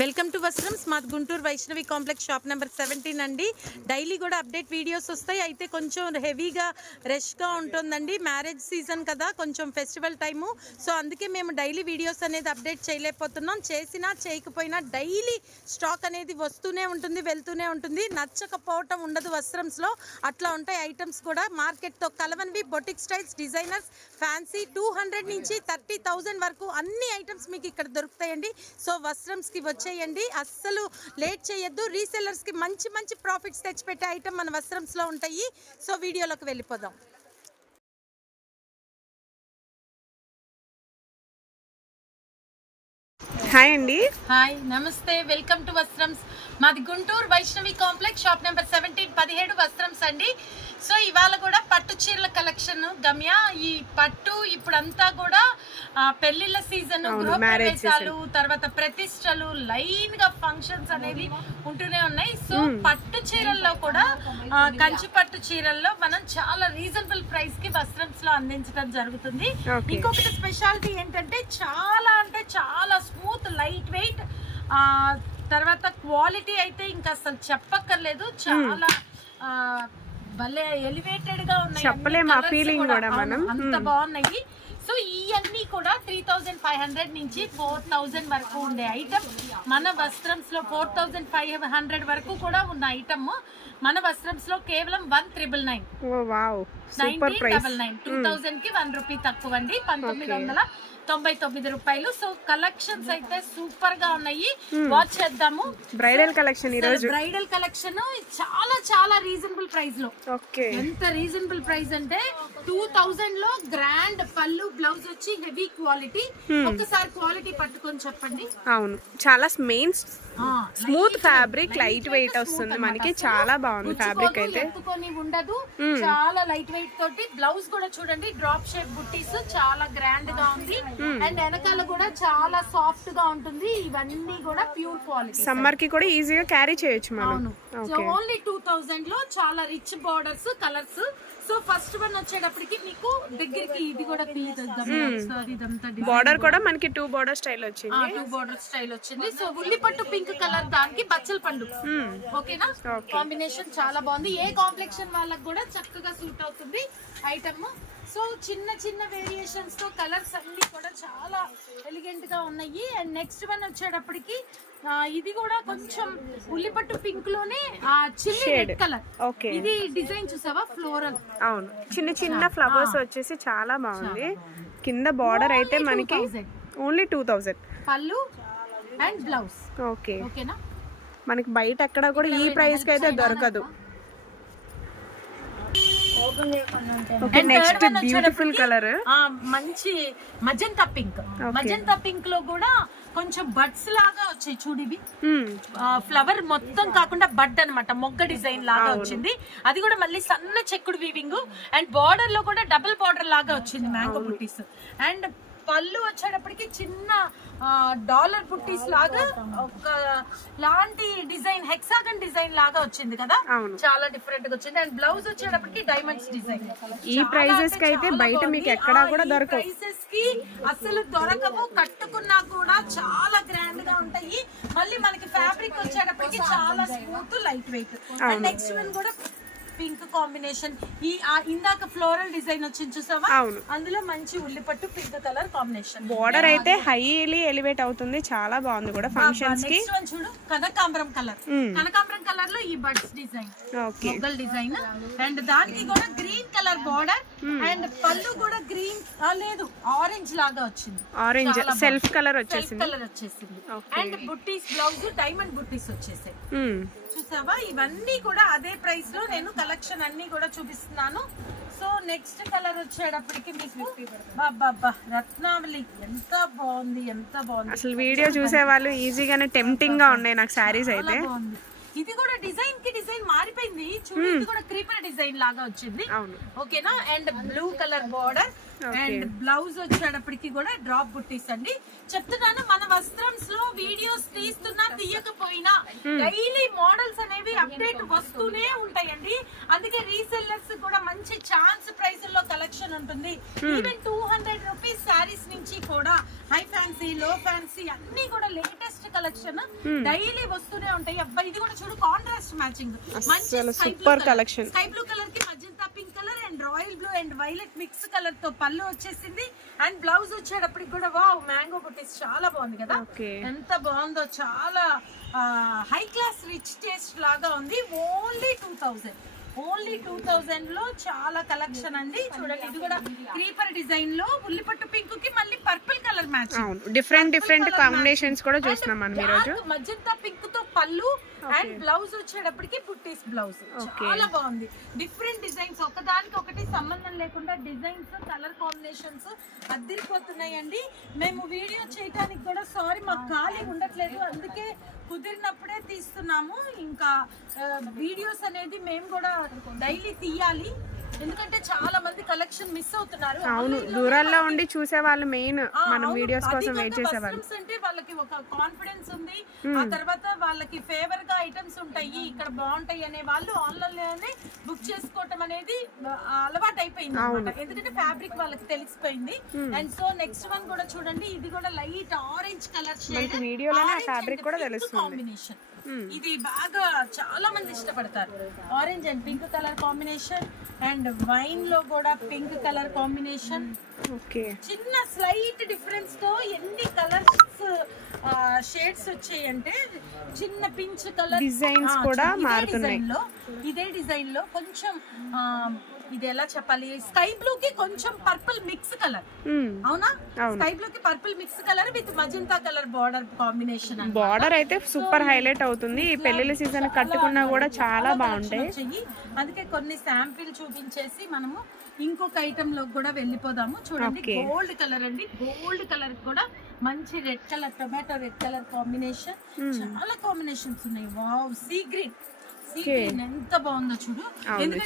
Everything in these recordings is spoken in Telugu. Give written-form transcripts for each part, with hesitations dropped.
వెల్కమ్ టు వస్త్రమ్స్ మాది Guntur Vaishnavi complex shop number 17 అండి. డైలీ కూడా అప్డేట్ వీడియోస్ వస్తాయి. అయితే కొంచెం హెవీగా రష్గా ఉంటుందండి. మ్యారేజ్ సీజన్ కదా, కొంచెం ఫెస్టివల్ టైము. సో అందుకే మేము డైలీ వీడియోస్ అనేది అప్డేట్ చేయలేకపోతున్నాం. చేసినా చేయకపోయినా డైలీ స్టాక్ అనేది వస్తూనే ఉంటుంది, వెళ్తూనే ఉంటుంది. నచ్చకపోవటం ఉండదు వస్త్రమ్స్లో. అట్లా ఉంటాయి ఐటమ్స్ కూడా. మార్కెట్తో కలవనివి బొటిక్ స్టైల్స్, డిజైనర్స్, ఫ్యాన్సీ 200 నుంచి 30,000 వరకు అన్ని ఐటమ్స్ మీకు ఇక్కడ దొరుకుతాయండి. సో వస్త్రమ్స్కి వచ్చేయండి, అస్సలు లేట్ చేయొద్దు. రీసెల్లర్స్కి మంచి మంచి ప్రాఫిట్స్ తెచ్చిపెట్టే ఐటమ్ మన వస్త్రమ్స్లో ఉంటాయి. సో వీడియోలోకి వెళ్ళిపోదాం. హాయ్ అండి. హాయ్, నమస్తే, వెల్కమ్ టు వస్త్రమ్స్. మాది Guntur Vaishnavi complex shop number 17 Vastrams అండి. సో ఇవాళ కూడా పట్టు చీరల కలెక్షన్ గమ్య. ఈ పట్టు ఇప్పుడంతా కూడా పెళ్లిళ్ళ సీజన్, గృహప్రవేశాలు, తర్వాత ప్రతిష్టలు, లైన్ గా ఫంక్షన్స్ అనేవి ఉంటూనే ఉన్నాయి. సో పట్టు చీరల్లో కూడా కంచి పట్టు చీరల్లో మనం చాలా రీజనబుల్ ప్రైస్ కి వస్త్రమ్స్ లో అందించడం జరుగుతుంది. ఇంకొకటి స్పెషాలిటీ ఏంటంటే చాలా అంటే చాలా స్మూత్, లైట్ వెయిట్, తర్వాత క్వాలిటీ అయితే ఇంకా అసలు చెప్పక్కర్లేదు. చాలా భలే ఎలివేటెడ్ గా ఉన్నాయి, చెప్పలేము ఆ ఫీలింగ్ కూడా మనం. అంత బాగున్నాయి. సో ఇవన్నీ కూడా 3,500 నుంచి 4,000 వరకు ఉండే ఐటమ్ మన వస్త్రమ్స్ లో. 4,500 వరకు కూడా ఉన్న ఐటమ్ మన వస్త్రమ్స్ లో కేవలం 1,999. 1999. 2,000 కి 1 రూపీ తక్కువ అండి, 1,999 రూపాయలు. సో కలెక్షన్స్ అయితే సూపర్ గా ఉన్నాయి. వాచ్ చేద్దాము. బ్రైడల్ కలెక్షన్ ఈ రోజు. బ్రైడల్ కలెక్షన్ చాలా చాలా రీజనబుల్ ప్రైస్ లో. ఎంత రీజనబుల్ ప్రైస్ అంటే 2,000 లో గ్రాండ్ పళ్ళు, బ్లౌజ్ వచ్చి హెవీ క్వాలిటీ. ఒక్కసారి క్వాలిటీ పట్టుకొని చెప్పండి. అవును, చాలా main smooth fabric, light weight వస్తుంది మనకి. చాలా బాగుంది ఫ్యాబ్రిక్ అయితే. ఎత్తుకొని ఉండదు, చాలా లైట్ వెయిట్ తోటి. బ్లౌజ్ కూడా చూడండి, డ్రాప్ షేప్ బుట్టీస్, చాలా గ్రాండ్ గా ఉంది. అండ్ వెనకాల కూడా చాలా సాఫ్ట్ గా ఉంటుంది. ఇవన్నీ కూడా ప్యూర్ క్వాలిటీ. సమ్మర్ కి కూడా ఈజీగా క్యారీ చేయొచ్చు మనం. సో ఓన్లీ 2,000 లో చాలా rich borders, colours. So first one వచ్చేటప్పటికి మీకు దగ్గరికి ఇది కూడా బోర్డర్ కూడా మనకి 2 బోర్డర్ స్టైల్ వచ్చింది. 2 బోర్డర్ స్టైల్ వచ్చింది. సో ఉల్లిపట్టు పింక్ కలర్, దానికి బచ్చల పండు. ఓకేనా, కాంబినేషన్ చాలా బాగుంది. ఏ కాంప్లెక్షన్ వాళ్ళకి కూడా చక్కగా సూట్ అవుతుంది ఐటమ్. సో చిన్న చిన్న వేరియేషన్స్ తో కలర్స్ అన్ని కూడా చాలా ఎలిగెంట్ గా ఉన్నాయి. అండ్ నెక్స్ట్ వన్ వచ్చేటప్పటికి ఇది కూడా కొంచెం ఉల్లిపట్టు పింక్ లోనే చిన్న రెడ్ కలర్. ఇది డిజైన్ చూసావా, ఫ్లోరల్. అవును, చిన్న చిన్న ఫ్లవర్స్ వచ్చేసి చాలా బాగుంది. కింద బార్డర్ అయితే మనకి ఓన్లీ 2,000 పళ్ళు అండ్ బ్లౌజ్. ఓకేనా, మనకి బయట ఎక్కడ కూడా ఈ ప్రైస్ కి అయితే దొరకదు. నెక్స్ట్ బ్యూటిఫుల్ కలర్, మంచి మజంతా పింక్. మజంతా పింక్ లో కూడా కొంచెం బడ్స్ లాగా వచ్చాయి చూడివి. ఫ్లవర్ మొత్తం కాకుండా బడ్ అన్నమాట, మొగ్గ డిజైన్ లాగా వచ్చింది. అది కూడా మళ్ళీ సన్న చెక్కుడు వీవింగ్. అండ్ బార్డర్ లో కూడా డబుల్ బార్డర్ లాగా వచ్చింది, మ్యాంగో బుట్టీస్. అండ్ పళ్ళు వచ్చేటప్పటికి చిన్న డాలర్ బుట్టీస్ లాగా ఒక లాంటి డిజైన్, హెక్సాగన్ డిజైన్ లాగా వచ్చింది కదా, చాలా డిఫరెంట్ గా వచ్చింది. అండ్ బ్లౌజ్ వచ్చేటప్పటికి డైమండ్స్ డిజైన్. ఈ ప్రైసెస్ కి అయితే బయట మీకు ఎక్కడా కూడా దొరకవు. ప్రైసెస్ కి అసలు దొరకవు. కట్టుకున్నా కూడా చాలా గ్రాండ్ గా ఉంటాయి. మళ్ళీ మనకి ఫ్యాబ్రిక్ వచ్చేటప్పటికి చాలా smooth, light weight. And next one కూడా పింక్ కాంబినేషన్. ఈ ఇందాక ఫ్లోరల్ డిజైన్ వచ్చింది చూసావా, అందులో మంచి ఉల్లిపట్టు పింక్ కలర్ కాంబినేషన్. బోర్డర్ అయితే హైలీ ఎలివేట్ అవుతుంది, చాలా బాగుంది కూడా ఫంక్షన్స్ కి. నెక్స్ట్ వన్ చూడు, కనకాంబరం కలర్. కనకాంబరం కలర్ లో ఈ బడ్స్ డిజైన్, మొగ్గల్ డిజైన్. అండ్ దానికి కూడా గ్రీన్ కలర్ బోర్డర్. అండ్ పళ్ళు కూడా గ్రీన్ లేదు, ఆరెంజ్ లాగా వచ్చింది. ఆరెంజ్ సెల్ఫ్ కలర్ వచ్చేసింది. అండ్ బుట్టీస్, బ్లౌజ్ డైమండ్ బుట్టీస్ వచ్చేసాయి. చూసావా, ఇవన్నీ కూడా అదే ప్రైస్ లో నేను కలెక్షన్ అన్ని కూడా చూపిస్తున్నాను. సో నెక్స్ట్ కలర్ వచ్చేటప్పటికి మీకు బాబా రత్నావళి. ఎంత బాగుంది, ఎంత బాగుంది. అసలు వీడియో చూసే వాళ్ళు ఈజీగానే టెంప్టింగ్ గా ఉన్నాయి నాకు సారీస్ అయితే. ఇది కూడా డిజైన్ కి డిజైన్ మారిపోయింది చూడు. ఇది కూడా క్రీపర్ డిజైన్ లాగా వచ్చింది. ఓకేనా, and blue colour border. And blouse వచ్చేటప్పటికి కూడా డ్రాప్ బుట్టీస్ అండి. చెప్తున్నాను, మన వస్త్రమ్స్ లో వీడియోస్ తీస్తున్నా తీయకపోయినా డైలీ మోడల్స్ అనేవి అప్డేట్ వస్తూనే ఉంటాయండి. అందుకే రీసెల్లర్స్ కూడా మంచి ఛాన్స్ ప్రైస్ లో కలెక్షన్ ఉంటుంది. ఈవెన్ 200 రూపీస్ శారీస్ నుంచి కూడా హై ఫ్యాన్సీ, లో ఫ్యాన్సీ అన్ని కూడా లేటెస్ట్ కలెక్షన్ డైలీ వస్తూనే ఉంటాయి. అబ్బాయి ఇది కూడా చూడు contrast matching, super collection. Sky blue colour కి magenta pink colour and royal blue and violet mix colour తో పళ్ళు వచ్చేసింది. అండ్ బ్లౌజ్ వచ్చేటప్పటికి కూడా వావ్ మ్యాంగో బుటీస్ చాలా బాగుంది కదా, ఎంత బాగుందో, చాలా హై క్లాస్ రిచ్ టేస్ట్ లాగా ఉంది. ఓన్లీ 2000 లో చాలా కలెక్షన్ అండి. చూడండి ఇది కూడా క్రీపర్ డిజైన్ లో ఉల్లిపట్టు పింక్ కి మళ్ళీ purple colour match, different combinations కూడా చూస్తున్నాం మనం ఈ రోజు. మజంతా పింక్ తో పళ్ళు అండ్ బ్లౌజ్ వచ్చేటప్పటికి బుట్టీస్ బ్లౌజ్ చాలా బాగుంది. డిఫరెంట్ డిజైన్స్, ఒకదానికి ఒకటి సంబంధం లేకుండా డిజైన్స్ కలర్ కాంబినేషన్స్ అద్దరిపోతున్నాయండి. మేము వీడియో చేయడానికి కూడా సారీ మాకు ఖాళీ ఉండట్లేదు, అందుకే కుదిరినప్పుడే తీస్తున్నాము. ఇంకా వీడియోస్ అనేది మేము కూడా డైలీ తీయాలి, ఎందుకంటే చాలా మంది కలెక్షన్ మిస్ అవుతున్నారు. అవును, దూరాల్లో ఉండి చూసే వాళ్ళు మెయిన్ మనం వీడియోస్ కోసం వెయిట్ చేసేవాళ్ళు. అంటే వాళ్ళకి ఒక కాన్ఫిడెన్స్ ఉంది, ఆ తర్వాత వాళ్ళకి ఫేవర్ గా ఐటమ్స్ ఉంటాయి, ఇక్కడ బాగుంటాయి అనే వాళ్ళు ఆన్లైన్ లోనే బుక్ చేసుకోవటం అనేది అలవాటు అయిపోయింది అన్నమాట. ఎందుకంటే ఫ్యాబ్రిక్ వాళ్ళకి తెలిసిపోయింది. అండ్ సో నెక్స్ట్ వన్ కూడా చూడండి, ఇది కూడా లైట్ ఆరెంజ్ కలర్ షేడ్, వీడియోలోనే ఫ్యాబ్రిక్ కూడా తెలుస్తుంది కాంబినేషన్. ఇది బాగా చాలా మంది ఇష్టపడతారు, orange and pink colour combination and wine లో కూడా పింక్ కలర్ కాంబినేషన్. చిన్న స్లైట్ డిఫరెన్స్ తో ఎన్ని కలర్స్ షేడ్స్ వచ్చాయి అంటే, చిన్న పించ్ కలర్ డిజైన్స్ కూడా మారుతున్నాయి. ఇదే డిజైన్ లో కొంచెం ఇది ఎలా చెప్పాలి, స్కై బ్లూ కి కొంచెం పర్పుల్ మిక్స్ కలర్, అవునా, స్కై బ్లూ కి purple mix colour with magenta colour border combination. Border అయితే సూపర్ హైలైట్ అవుతుంది, ఈ పెళ్లిళ్ళ సీజన్ కట్టుకున్నా కూడా చాలా బాగుంటాయి. అందుకే కొన్ని శాంపిల్ చూపించేసి మనము ఇంకొక ఐటమ్ లో కూడా వెళ్ళిపోదాము. చూడండి గోల్డ్ కలర్ అండి, గోల్డ్ కలర్ కూడా మంచి red colour, tomato red colour combination, చాలా కాంబినేషన్స్ ఉన్నాయి. వావ్, సీ గ్రీన్ ఎంత బాగుందో చూడు.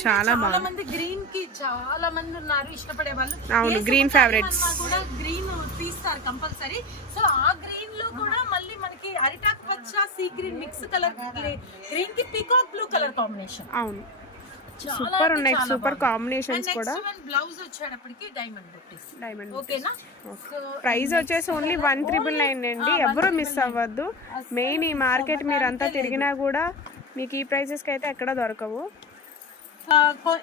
చాలా మంది గ్రీన్ కి చాలా మంది ఉన్నారు ఇష్టపడే వాళ్ళు, గ్రీన్ ఫేవరెట్స్ కూడా గ్రీన్ తీస్తారు కంపల్సరీ. సో ఆ గ్రీన్ లో కూడా మళ్ళీ మనకి అరిటాక్ పచ్చ sea green mix colour green కి పీకాక్ బ్లూ కలర్ కాంబినేషన్. అవును, సూపర్ ఉన్నాయి, సూపర్ కాంబినేషన్స్ కూడా. బ్లౌజ్ వచ్చేటప్పటికి డైమండ్ బుట్టీస్, ఓకేనా. ప్రైస్ వచ్చేసి ఓన్లీ 1999 అండి, ఎవరు మిస్ అవ్వద్దు. మెయిన్ ఈ మార్కెట్ మీరంతా తిరిగినా కూడా మీకు ఈ ప్రైసెస్ కి అయితే ఎక్కడ దొరకవు.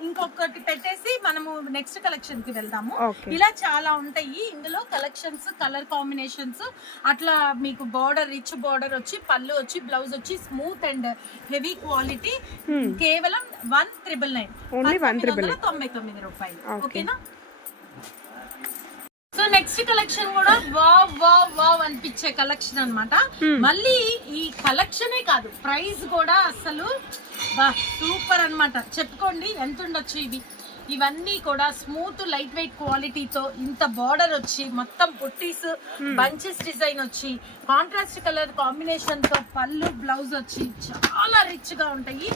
ఇంకొకటి పెట్టేసి మనము నెక్స్ట్ కలెక్షన్ కి వెళ్దాము. ఇలా చాలా ఉంటాయి ఇందులో కలెక్షన్స్, కలర్ కాంబినేషన్స్. అట్లా మీకు బార్డర్, రిచ్ బార్డర్ వచ్చి, పళ్ళు వచ్చి, బ్లౌజ్ వచ్చి, స్మూత్ అండ్ హెవీ క్వాలిటీ. కేవలం 1999 రూపాయలు, ఓకేనా. సో నెక్స్ట్ కలెక్షన్ కూడా వావ్ వావ్ వావ్ అనిపించే కలెక్షన్ అన్నమాట. మళ్ళీ ఈ కలెక్షనే కాదు, ప్రైస్ కూడా అసలు సూపర్ అన్నమాట. చెప్పుకోండి ఎంత ఉండొచ్చు. ఇవన్నీ కూడా స్మూత్ లైట్ వెయిట్ క్వాలిటీతో, ఇంత బార్డర్ వచ్చి, మొత్తం పుట్టీస్ బంచెస్ డిజైన్ వచ్చి, కాంట్రాస్ట్ కలర్ కాంబినేషన్ తో పళ్ళు బ్లౌజ్ వచ్చి చాలా రిచ్ గా ఉంటాయి.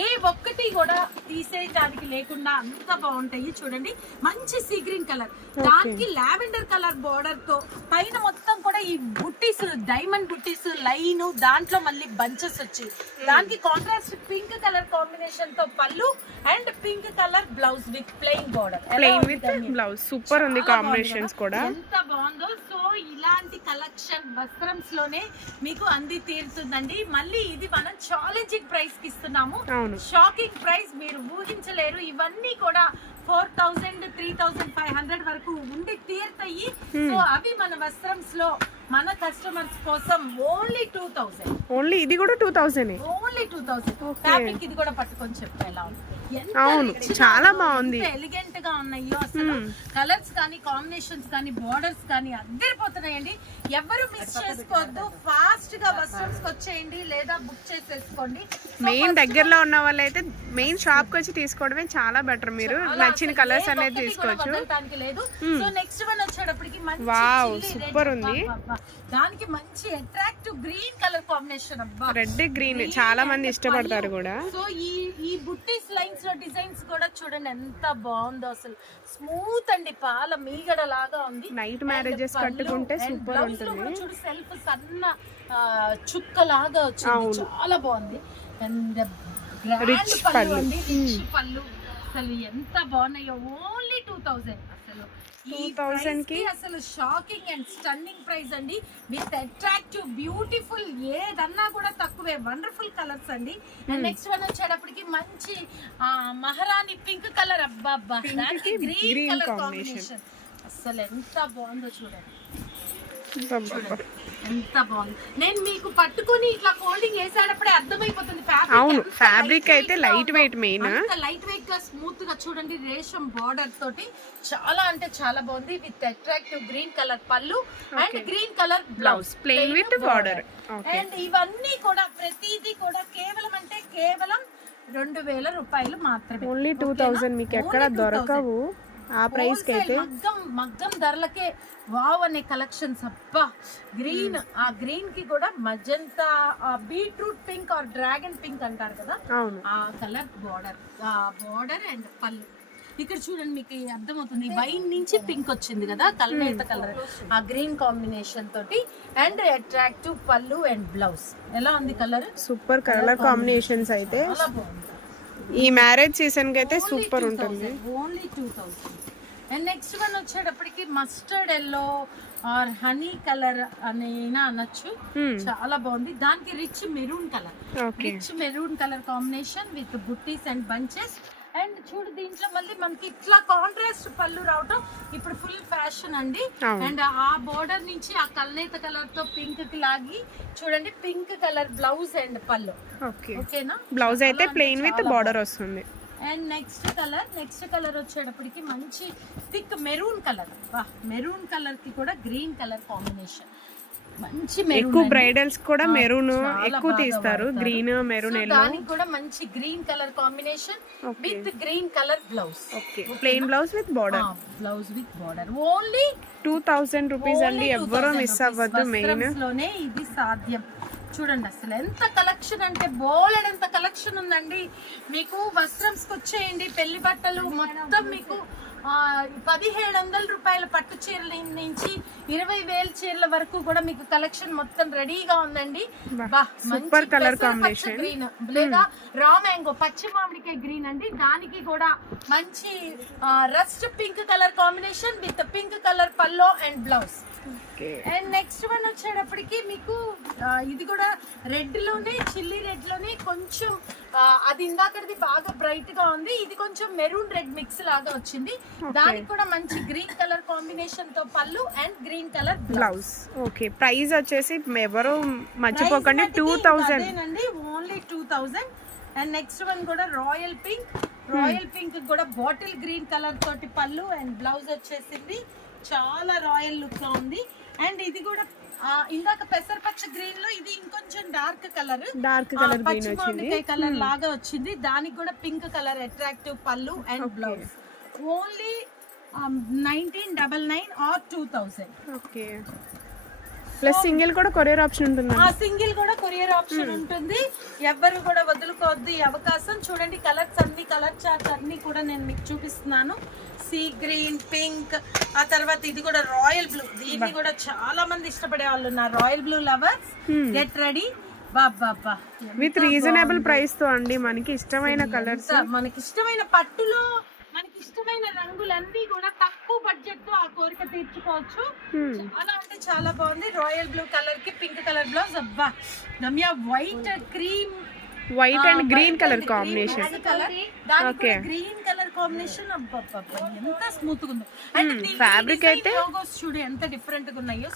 ఏ ఒక్కటి కూడా తీసేయడానికి లేకుండా అంత బాగుంటాయి. చూడండి మంచి సీ గ్రీన్ కలర్, దానికి లావెండర్ కలర్ బార్డర్ తో పైన మొత్తం కూడా ఈ బుట్టీస్, డైమండ్ బుట్టీస్ లైన్, దాంట్లో మళ్ళీ బంచెస్ వచ్చి, దానికి కాంట్రాస్ట్ పింక్ కలర్ కాంబినేషన్ తో పళ్ళు and pink colour blouse with plain border, plain with blouse. Super ఉంది కాంబినేషన్స్ కూడా, ఎంత బాగుందో. సో ఇలాంటి కలెక్షన్ వస్త్రంస్ లోనే మీకు అంది తీరుతుందండి. మళ్ళీ ఇది మనం ఛాలెంజింగ్ ప్రైస్ కి ఇస్తున్నాము, షాకింగ్ ప్రైస్, మీరు ఊహించలేరు. ఇవన్నీ కూడా 4000, 3500 వరకు ఉండి తీరుతాయి. సో అవి మన వస్త్రంస్ లో మన కస్టమర్స్ కోసం ఓన్లీ 2000. ఓన్లీ ఇది కూడా 2000, ఓన్లీ 2000. ఫ్యాబ్రిక్ ఇది కూడా పట్టుకొని చెప్తా ఎలా ఉంది, అవును చాలా బాగుంది, ఎలిగెంట్ గా ఉన్నాయో అసలు. కలర్స్ కానీ, కాంబినేషన్స్ కానీ, బోర్డర్స్ కానీ అద్దరిపోతున్నాయండి. ఎవరు మిస్ చేసుకోవద్దు, ఫాస్ట్ గా వస్త్రంస్ వచ్చేయండి లేదా బుక్ చేసేసుకోండి. మెయిన్ దగ్గరలో ఉన్న వాళ్ళు అయితే మెయిన్ షాప్ కి వచ్చి తీసుకోవడమే చాలా బెటర్. మీరు నచ్చిన కలర్స్ అనేది తీసుకోవచ్చు. సో నెక్స్ట్ వన్ వచ్చేటప్పటికి వావ్ సూపర్ ఉంది, దానికి మంచి అట్రాక్టివ్ గ్రీన్ కలర్ కాంబినేషన్. అబ్బా, రెడ్ గ్రీన్ చాలా మంది ఇష్టపడతారు కూడా. సో ఈ బుట్టీస్ లైన్స్ లో డిజైన్స్ కూడా చూడండి ఎంత బాగుందో అసలు. స్మూత్ అండి, పాల మీగడ లాగా ఉంది. నైట్ మ్యారేజెస్ కట్టుకుంటే సూపర్ ఉంటుంది. చూడు సెల్ఫ్ సన్న చుక్క లాగా వచ్చింది, చాలా బాగుంది. అండ్ రిచ్ పళ్ళు, అసలు ఎంత బాగున్నాయో. ఓన్లీ 2000 అసలు 2000 కి అసలు షాకింగ్ అండ్ స్టన్నింగ్ ప్రైస్ అండి, విత్ అట్రాక్టివ్ బ్యూటిఫుల్, ఏదన్నా కూడా తక్కువే, వండర్ఫుల్ కలర్స్ అండి. అండ్ నెక్స్ట్ వన్ వచ్చేటప్పటికి మంచి మహారాణి పింక్ కలర్, అబ్బా గ్రీన్ కలర్ కాంబినేషన్, అసలు ఎంత బాగుందో చూడండి, ఎంత బాగుంది. నేను మీకు పట్టుకొని ఇట్లా ఫోల్డింగ్ చేసేటప్పుడే అర్థమైపోతుంది. అవును, ఫ్యాబ్రిక్ అయితే light weight, main light weight గా స్మూత్ గా చూడండి, రేషం బార్డర్ తోటి చాలా అంటే చాలా బాగుంది, విత్ అట్రాక్టివ్ గ్రీన్ కలర్ పళ్ళు and green colour blouse, plain with border. And ఇవన్నీ కూడా ప్రతిదీ కూడా కేవలం అంటే కేవలం 2000 రూపాయలు మాత్రమే. ఓన్లీ 2000, మీకు ఎక్కడ దొరకవు ఆ ప్రైస్ కి అయితే. మగ్గం ధరలకే వావ్ అనే కలెక్షన్స్. అబ్బా గ్రీన్, ఆ గ్రీన్ కి కూడా magenta, beetroot pink are dragon pink అంటారు కదా, ఆ కలర్ బార్డర్ అండ్ పళ్ళు. ఇక్కడ చూడండి, మీకు అర్థమవుతుంది, వైన్ నుంచి పింక్ వచ్చింది కదా, కల్నేత కలర్, ఆ గ్రీన్ కాంబినేషన్ తోటి and attractive pallu and blouse. ఎలా ఉంది కలర్? సూపర్ కలర్ కాంబినేషన్స్ అయితే చాలా బాగుంది. ఈ మ్యారేజ్ సీజన్ కి అయితే సూపర్ ఉంటుంది. ఓన్లీ 2000. అండ్ నెక్స్ట్ వన్ వచ్చేటప్పటికి mustard yellow or honey colour అనైనా అనొచ్చు, చాలా బాగుంది. దానికి rich maroon colour combination with బుట్టీస్ అండ్ బంచెస్. అండ్ చూడు, దీంట్లో మళ్ళీ మనకి ఇట్లా కాంట్రాస్ట్ పళ్ళు రావటం ఇప్పుడు ఫుల్ ఫ్యాషన్ అండి. అండ్ ఆ బోర్డర్ నుంచి ఆ కల్నేత కలర్ తో పింక్ కి లాగి చూడండి, పింక్ కలర్ బ్లౌజ్ అండ్ పళ్ళు. ఓకేనా? బ్లౌజ్ అయితే ప్లెయిన్ విత్ బార్డర్ వస్తుంది. అండ్ నెక్స్ట్ కలర్ వచ్చేటప్పటికి మంచి థిక్ మెరూన్ కలర్ కి కూడా గ్రీన్ కలర్ కాంబినేషన్, మంచి ఎక్కువ బ్రైడల్స్ కూడా మెరూన్ ఎక్కువ తీస్తారు, గ్రీన్ మెరూన్ ఎల్లో. దానికి కూడా మంచి green colour combination with green colour blouse. Plain blouse with border, only 2000 rupees అండి, ఎవ్వరూ మిస్ అవ్వద్దు. మెయిన్ లోనే ఇది సాధ్యం. చూడండి అసలు ఎంత కలెక్షన్ అంటే బోలెడంత కలెక్షన్ ఉందండి. మీకు వస్త్రంస్కి వచ్చేయండి, పెళ్లి బట్టలు మొత్తం మీకు 1700 రూపాయల పట్టు చీరల నుంచి 20,000 చీరల వరకు కూడా మీకు కలెక్షన్ మొత్తం రెడీగా ఉందండి. సూపర్ కలర్ కాంబినేషన్, గ్రీన్ లేదా రా మ్యాంగో పచ్చి మామిడికాయ గ్రీన్ అండి, దానికి కూడా మంచి rust pink colour combination with pink colour పల్లో and blouse. And next one వచ్చేటప్పటికి మీకు ఇది కూడా రెడ్ లోనే, చిల్లీ రెడ్ లోనే కొంచెం అది ఇందాకది బాగా బ్రైట్ గా ఉంది, ఇది కొంచెం మెరూన్ రెడ్ మిక్స్ లాగా వచ్చింది. దానికి కూడా మంచి గ్రీన్ కలర్ కాంబినేషన్ తో పళ్ళు and green colour blouse. Okay, price వచ్చేసి ఎవరు మర్చిపోకండి 2000 అండి, ఓన్లీ 2000. అండ్ నెక్స్ట్ వన్ కూడా రాయల్ పింక్ కూడా బాటిల్ గ్రీన్ కలర్ తోటి పళ్ళు అండ్ బ్లౌజ్ వచ్చేసింది, చాలా రాయల్ లుక్ లో ఉంది. అండ్ ఇది కూడా ఇందాక పెసరపచ్చ గ్రీన్ లో ఇది ఇంకొంచెం డార్క్ కలర్ పచ్చి మామిడికాయ కలర్ లాగా వచ్చింది, దానికి కూడా pink colour attractive pallu and blouse. Only 1999 or 2000. Okay, plus single కూడా కొరియర్ ఆప్షన్ ఉంటుంది. సింగిల్ కూడా కొరియర్ ఆప్షన్ ఉంటుంది, ఎవ్వరు కూడా వదులుకోవద్దు ఈ అవకాశం. చూడండి కలర్ చార్ట్స్ అన్ని కూడా నేను మీకు చూపిస్తున్నాను. సీ గ్రీన్, పింక్, ఆ తర్వాత ఇది కూడా రాయల్ బ్లూ, దీన్ని కూడా చాలా మంది ఇష్టపడే వాళ్ళు ఉన్నారు. Royal blue lovers get ready. Baba with reasonable price తో అండి, మనకి ఇష్టమైన కలర్స్, మనకి ఇష్టమైన పట్టులో మనకి ఇష్టమైన రంగులన్నీ కూడా తక్కువ బడ్జెట్ తో ఆ కోరిక తీర్చుకోవచ్చు. చాలా అంటే చాలా బాగుంది. రాయల్ బ్లూ కలర్ కి పింక్ కలర్ బ్లౌజ్. అబ్బా Ramya, white and green colour combination, green colour combination. అబ్బా ఎంత స్మూత్ గా ఉందో. అండ్ ఫ్యాబ్రిక్ అయితే చూడు ఎంత డిఫరెంట్ గా ఉన్నాయో.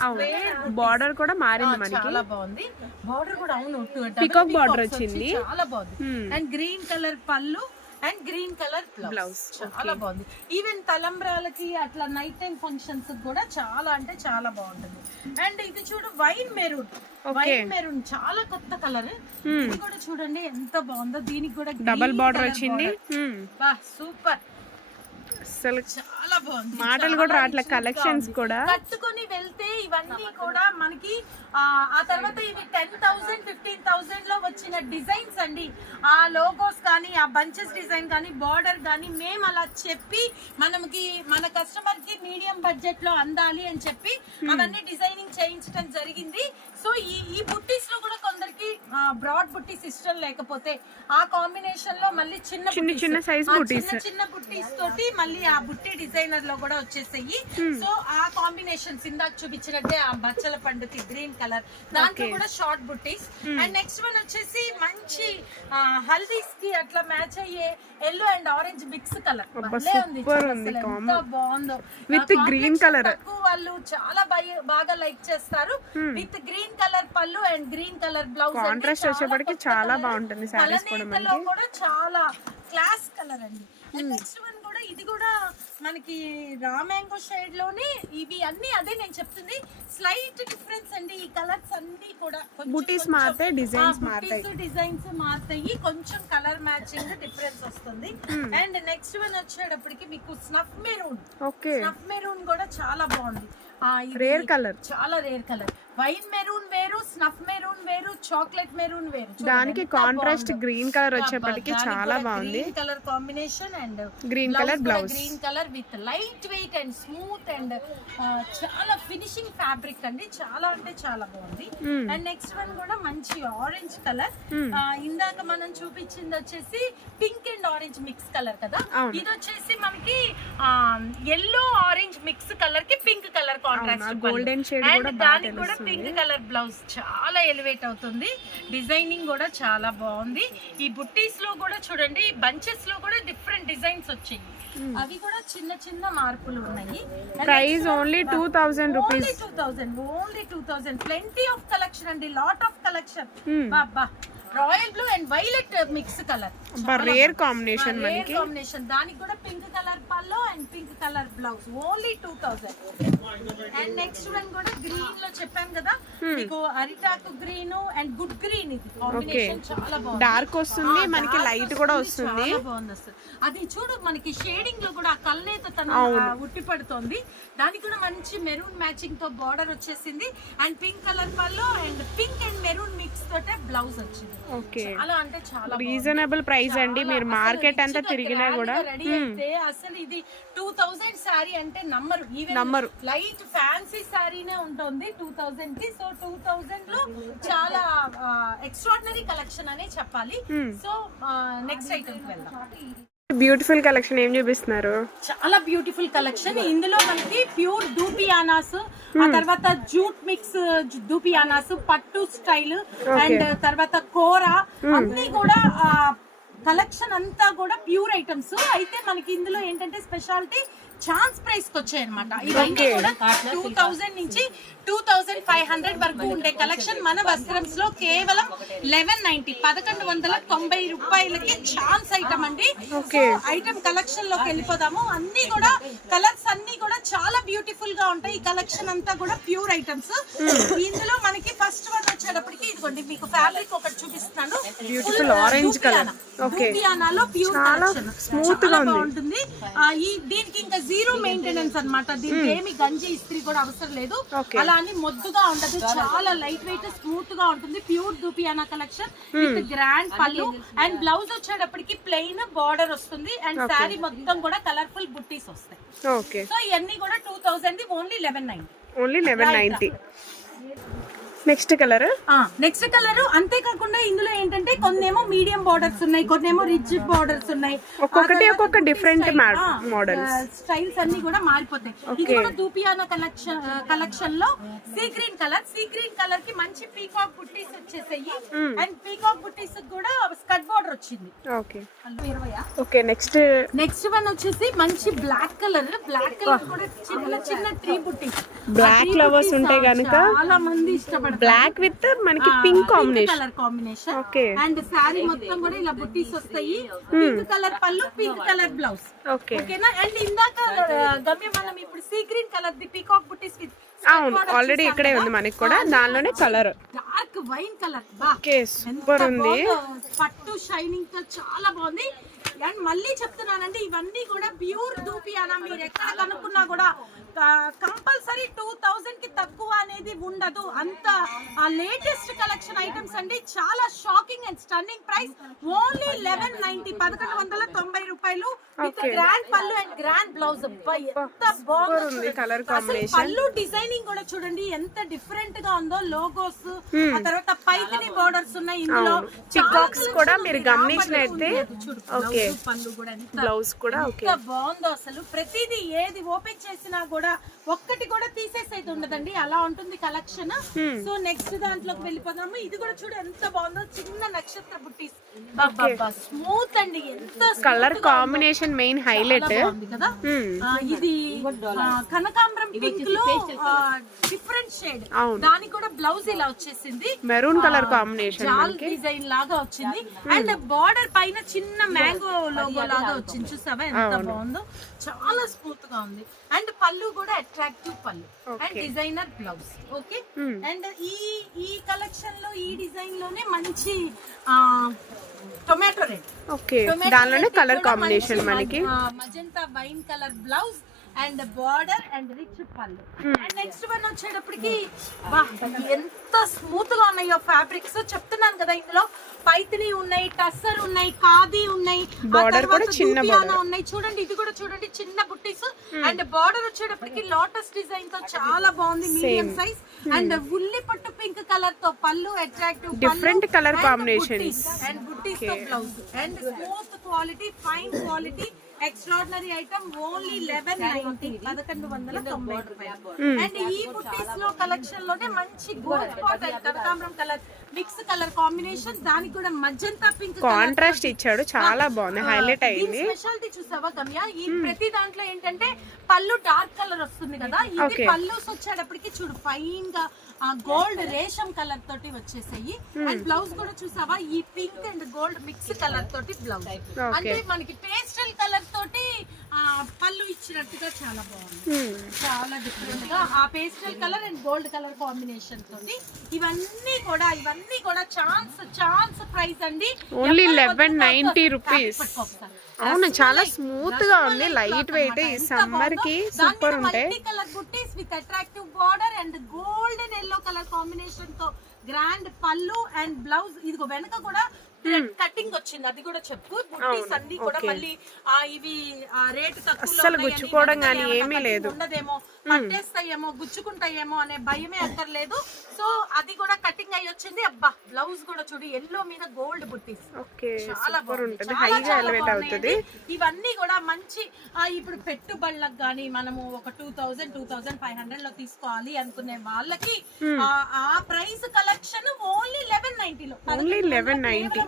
బార్డర్ కూడా మారింది మనకి, చాలా బాగుంది. బార్డర్ కూడా అవును, పికాక్ బార్డర్ వచ్చింది, చాలా బాగుంది. అండ్ గ్రీన్ కలర్ పళ్ళు అండ్ గ్రీన్ కలర్ బ్లౌజ్, చాలా బాగుంది. ఈవెన్ తలంబ్రాలకి అట్లా నైట్ టైం ఫంక్షన్స్ కూడా చాలా అంటే చాలా బాగుంటుంది. అండ్ ఇది చూడు వైన్ మెరూన్ చాలా కొత్త కలర్, ఇది కూడా చూడండి ఎంత బాగుందో. దీనికి కూడా డబల్ బార్డర్ వచ్చింది, సూపర్, అసలు చాలా బాగుంది. మాటలు కూడా రాట్ల కలెక్షన్స్ కూడా కట్టుకొని వెళ్తే ఇవన్నీ కూడా మనకి ఆ తర్వాత ఇవి 10,000 15,000 లో వచ్చిన డిజైన్స్ అండి. ఆ లోగోస్ కానీ, ఆ బంచెస్ డిజైన్ కానీ, బార్డర్ కానీ మేము అలా చెప్పి మన కస్టమర్ కి మీడియం బడ్జెట్ లో అందాలి అని చెప్పి అవన్నీ డిజైనింగ్ చేయించడం జరిగింది. సో ఈ బుట్టీస్ లో కూడా కొందరికి బ్రాడ్ బుట్టీస్ ఇష్టం లేకపోతే ఆ కాంబినేషన్ లో మళ్ళీ చిన్న సైజ్ బుట్టీస్ చిన్న బుట్టీస్ తోటి మళ్ళీ ఆ బుట్టి డిజైనర్ లో కూడా వచ్చేసాయి. సో ఆ కాంబినేషన్స్ ఇందాక చూపించినట్టే ఆ బచ్చల పండుకి గ్రీన్ కలర్ దాంట్లో కూడా షార్ట్ బుట్టీస్. అండ్ నెక్స్ట్ వన్ వచ్చేసి మంచి హల్దీస్ కి అట్లా మ్యాచ్ అయ్యే yellow and orange mix colour ఎంత బాగుందో విత్ గ్రీన్ కలర్. వాళ్ళు చాలా బాగా లైక్ చేస్తారు. విత్ గ్రీన్ కలర్ పళ్ళు and green colour blouse contrast వచ్చేప్పటికి చాలా బాగుంటుంది సారీస్ కూడా చాలా క్లాస్ కలర్ అండి. నెక్స్ట్ వన్ కూడా ఇది కూడా మనకి రా మ్యాంగో షేడ్ లోనే ఇవి అన్ని అదే నేను చెప్తుంది స్లైట్ డిఫరెన్స్ అండి. ఈ కలర్స్ అన్ని కూడా బుటీస్ మారుతాయి, డిజైన్స్ మారుతాయి, కొంచెం కలర్ మ్యాచింగ్ డిఫరెన్స్ వస్తుంది. అండ్ నెక్స్ట్ వన్ వచ్చేటప్పటికి మీకు స్నఫ్ మెరూన్. స్నఫ్ మెరూన్ కూడా చాలా బాగుంది. రేర్ కలర్, చాలా రేర్ కలర్. వైన్ మెరూన్ వేరు, స్నఫ్ మెరూన్ వేరు, చాక్లెట్ మెరూన్ వేరు. దానికి కాంట్రాస్ట్ గ్రీన్ కలర్ వచ్చేప్పటికి చాలా బాగుంది. Green colour combination and green colour blouse. Green colour with light weight and smooth and చాలా ఫినిషింగ్ ఫ్యాబ్రిక్ అండి. చాలా అంటే చాలా బాగుంది. అండ్ నెక్స్ట్ వన్ కూడా మంచి ఆరెంజ్ కలర్. ఇందాక మనం చూపించింది వచ్చేసి pink and orange mix colour కదా. ఇది వచ్చేసి మనకి ఎల్లో ఆరెంజ్ మిక్స్ కలర్ కి pink colour contrast golden shade కూడా దానికి కూడా పింక్ కలర్ బ్లౌజ్ చాలా ఎలివేట్ అవుతుంది. డిజైనింగ్ కూడా చాలా బాగుంది. ఈ బుట్టీస్ లో కూడా చూడండి, బంచెస్ లో కూడా డిఫరెంట్ డిజైన్స్ వచ్చాయి. అవి కూడా చిన్న చిన్న మార్పులు ఉన్నాయి. Price only 2000 rupees. Only 2000. Plenty of collection అండి, లాట్ ఆఫ్ కలెక్షన్. బాబా royal blue and violet mix colour, rare combination. మనకి కాంబినేషన్ దానికి కూడా పింక్ కలర్ పల్లో and pink colour blouse. Only 2000. And next one కూడా గ్రీన్ లో చెప్పాను కదా మీకు, అరిటాకు గ్రీన్ అండ్ గుడ్ గ్రీన్. ఇది కాంబినేషన్ చాలా బాగుంది. డార్క్ వస్తుంది, మనకి లైట్ కూడా వస్తుంది. బాగుంది అసలు. అది చూడు మనకి షేడింగ్ లో కూడా ఆ కల్లేత తన ఉట్టి పడుతోంది. దానికి కూడా మంచి మెరూన్ మ్యాచింగ్ తో బార్డర్ వచ్చేసింది. అండ్ పింక్ కలర్ పల్లో and pink and maroon mix తోటే బ్లౌజ్ వచ్చింది. చాలా అంటే చాలా రీజనబుల్ ప్రైస్ అండి. మీరు మార్కెట్ అంతా తిరిగినా కూడా రెడీ అయితే అసలు ఇది 2000 సారీ అంటే నమ్మరు. లైట్ ఫ్యాన్సీ సారీనే ఉంటుంది 2000 కి. సో 2000 లో చాలా ఎక్స్ట్రాడినరీ కలెక్షన్ అనే చెప్పాలి. సో నెక్స్ట్ ఐటమ్ కి వెళ్దాం. బ్యూటిఫుల్ కలెక్షన్ ఏం చూపిస్తున్నారు? చాలా బ్యూటిఫుల్ కలెక్షన్. ఇందులో మనకి ప్యూర్ దూపియానాస్, ఆ తర్వాత జూట్ మిక్స్ దూపియానాస్, పట్టు స్టైల్ అండ్ తర్వాత కోరా అన్ని కూడా కలెక్షన్ అంతా కూడా ప్యూర్ ఐటమ్స్. అయితే మనకి ఇందులో ఏంటంటే స్పెషాలిటీ ఛాన్స్ ప్రైస్ కి వచ్చాయి అనమాట. ఇవన్నీ కూడా 2000 నుంచి 2500 వరకు ఉండే కలెక్షన్ మన వస్త్రంస్ లో కేవలం 1190 రూపాయలకి ఛాన్స్ ఐటమ్ అండి. ఐటమ్ కలెక్షన్ లోకి వెళ్ళిపోదాము. అన్ని కూడా కలర్స్ అన్ని కూడా చాలా బ్యూటిఫుల్ గా ఉంటాయి. ఈ కలెక్షన్ అంతా కూడా ప్యూర్ ఐటమ్స్. ఇందులో మనకి ఫస్ట్ వన్ వచ్చేటప్పటికి ఇదిగోండి మీకు ఫ్యాబ్రిక్ ఒకటి చూపిస్తాను. Beautiful orange colour. దూపియానాలో ప్యూర్ కలెక్షన్ స్మూత్ గా ఉంటుంది. దీనికి ఇంకా జీరో మెయింటెనెన్స్ అన్నమాట. దీనికి ఏమి గంజి ఇస్త్రీ కూడా అవసరం లేదు. అలా అని మొద్దుగా ఉండదు, చాలా లైట్ వెయిట్ స్మూత్ గా ఉంటుంది. ప్యూర్ దూపియానా కలెక్షన్ విత్ గ్రాండ్ పళ్ళు అండ్ బ్లౌజ్ వచ్చేటప్పటికి ప్లెయిన్ బార్డర్ వస్తుంది. అండ్ శారీ మొత్తం కూడా కలర్ఫుల్ బుట్టీస్ వస్తాయి. సో ఇవన్నీ కూడా 2000 ఓన్లీ 1190. నెక్స్ట్ కలర్ అంతేకాకుండా ఇందులో ఏంటంటే కొన్నేమో మీడియం బార్డర్స్ ఉన్నాయి, కొన్నేమో రిచ్ బార్డర్స్ ఉన్నాయి. ఒక్కొక్క డిఫరెంట్ మోడల్ స్టైల్స్ అన్ని కూడా మారిపోతాయి. ఇది కూడా దూపియానా కలెక్షన్ లో సీ గ్రీన్ కలర్ కి మంచి పీకాక్ బుట్టీస్ వచ్చేసాయి. అండ్ పీకాక్ బుట్టీస్ కూడా స్కర్ట్ బార్డర్ వచ్చింది. నెక్స్ట్ వన్ వచ్చేసి మంచి బ్లాక్ కలర్ కూడా చిన్న ట్రీ బుట్టీస్. బ్లాక్ ఫ్లవర్స్ ఉంటాయి కనుక చాలా మంది ఇష్టపడతారు. బ్లాక్ విత్ మనకి pink colour combination. And sari మొత్తం కూడా ఇలా బుట్టీస్ వస్తాయి. పింక్ కలర్ పళ్ళు, పింక్ కలర్ బ్లౌజ్. ఓకేనా. అండ్ ఇందాక గమ్య మనం ఇప్పుడు sea green colour the peacock బుట్టీస్ విత్ ఆల్రెడీ ఇక్కడే ఉంది మనకి కూడా. దానిలోనే colour dark wine colour. Super ఉంది. పట్టు షైనింగ్ తో చాలా బాగుంది. అండ్ మళ్ళీ చెప్తున్నానండి, ఇవన్నీ కూడా ప్యూర్ దూపియానా. మీరు ఎక్కడ కనుక్కున్నా కూడా కంపల్సరీ 2000 కి తక్కువ అనేది ఉండదు. అంత లేటెస్ట్ కలెక్షన్ ఐటమ్స్ అండి, చాలా shocking and stunning price. Only 1190 రూపాయలు విత్ గ్రాండ్ పళ్ళు అండ్ గ్రాండ్ బ్లౌజ్. ఎంత బాగుంది కలర్ కాంబినేషన్. పళ్ళు డిజైనింగ్ కూడా చూడండి ఎంత డిఫరెంట్ గా ఉందో. లోగోస్, ఆ తర్వాత పైథిని బోర్డర్స్ ఉన్నాయి ఇందులో. పికాక్స్ కూడా మీరు గమనించినట్టే. ఓకే, పళ్ళు కూడా బ్లౌజ్ కూడా ఎంత బాగుందో అసలు. ప్రతిదీ ఏది ఓపెన్ చేసినా కూడా ఒక్కటి కూడా తీసేసేది ఉండదండి, అలా ఉంటుంది కలెక్షన్. సో నెక్స్ట్ దాంట్లోకి వెళ్ళిపోదాము. ఇది కూడా చూడు ఎంత బాగుందో, చిన్న నక్షత్ర బుట్టీస్. స్మూత్ అండి, ఎంత కలర్ కాంబినేషన్ మెయిన్ హైలైట్ కదా. ఇది కనకాంబరం పింక్ లో డిఫరెంట్ షేడ్, దానికి కూడా బ్లౌజ్ ఇలా వచ్చేసింది. మెరూన్ కలర్ కాంబినేషన్ జాల్ డిజైన్ లాగా వచ్చింది. అండ్ బార్డర్ పైన చిన్న మ్యాంగో లోగో లాగా వచ్చింది, చూసావా ఎంత బాగుందో. చాలా స్మూత్ గా ఉంది. అండ్ పళ్ళు కూడా attractive pallu and designer blouse. Okay, and ఈ కలెక్షన్ లో ఈ డిజైన్ లోనే మంచి టొమాటో రెడ్. ఓకే, దానిలోనే కలర్ కాంబినేషన్ మనకి magenta wine colour blouse and border and rich పళ్ళు. అండ్ నెక్స్ట్ వన్ వచ్చేటప్పటికి ఎంత స్మూత్ గా ఉన్నాయో ఫ్యాబ్రిక్స్. చెప్తున్నాను కదా, ఇందులో పైథిని ఉన్నాయి, టస్సర్ ఉన్నాయి, ఖాదీ ఉన్నాయి, బార్డర్ కూడా చిన్న బార్డర్ ఉన్నాయి. చూడండి, ఇది కూడా చూడండి చిన్న బుట్టీస్. అండ్ బార్డర్ వచ్చేటప్పటికి లోటస్ డిజైన్ తో చాలా బాగుంది, మీడియం సైజ్. అండ్ ఉల్లి పట్టు పింక్ కలర్ తో పళ్ళు, attractive different colour combinations and బుట్టీస్ తో blouse. And smooth quality, fine quality, extraordinary item. Only 1190 రూపాయలు. అండ్ ఈ బుట్టీస్ లో కలెక్షన్ లోనే మంచి గోల్డ్ కాటన్ కనకాంబరం కలర్ మిక్స్ కలర్ కాంబినేషన్, దానికి కూడా మజంతా పింక్ కాంట్రాస్ట్ ఇచ్చాడు, చాలా బాగుంది, హైలైట్ అయింది. స్పెషాలిటీ చూసావా గమ్య, ఈ ప్రతి దాంట్లో ఏంటంటే పళ్ళు డార్క్ కలర్ వస్తుంది కదా, ఇది పళ్ళు వచ్చేటప్పటికి చూడు ఫైన్ గా గోల్డ్ రేషం కలర్ తోటి వచ్చేసాయి. అండ్ బ్లౌజ్ కూడా చూసావా, ఈ pink and gold mix colour తోటి బ్లౌజ్. అంటే మనకి పేస్టల్ కలర్ తోటి పళ్ళు ఇచ్చినట్టుగా చాలా బాగుంది, చాలా డిఫరెంట్ గా ఆ pastel colour and gold colour combination తోటి. ఇవన్నీ కూడా ఛాన్స్ ప్రైస్ అండి, ఓన్లీ 1190 రూపీస్. అవును, చాలా స్మూత్ గా ఉంది, లైట్ వెయిట్. ఈ సమ్మర్ కి సూపర్ ఉంటాయి. మల్టీ కలర్ బుట్టీస్ with attractive border and golden yellow colour combination తో గ్రాండ్ పళ్ళు అండ్ బ్లౌజ్. ఇదిగో వెనక కూడా కటింగ్ వచ్చింది, అది కూడా చెప్పు. బుట్టీస్ అన్ని కూడా మళ్ళీ ఇవి రేటు తక్కువ గుచ్చుకోవడం గానీ ఏమీ లేదు, ఉండదేమో, పట్టేస్తాయేమో, గుచ్చుకుంటాయేమో అనే భయమే అక్కర్లేదు. సో అది కూడా కటింగ్ అయ్యి వచ్చింది. అబ్బా, బ్లౌజ్ కూడా చూడు ఎల్లో మీద గోల్డ్ బుట్టీస్, చాలా బాగుంటుంది, హైగా ఎలివేట్ అవుతుంది. ఇవన్నీ కూడా మంచి ఇప్పుడు పెట్టుబడులకు గానీ మనము ఒక 2000-2500 లో తీసుకోవాలి అనుకునే వాళ్ళకి ఆ ప్రైస్ కలెక్షన్ ఓన్లీ 1190 లో, 1190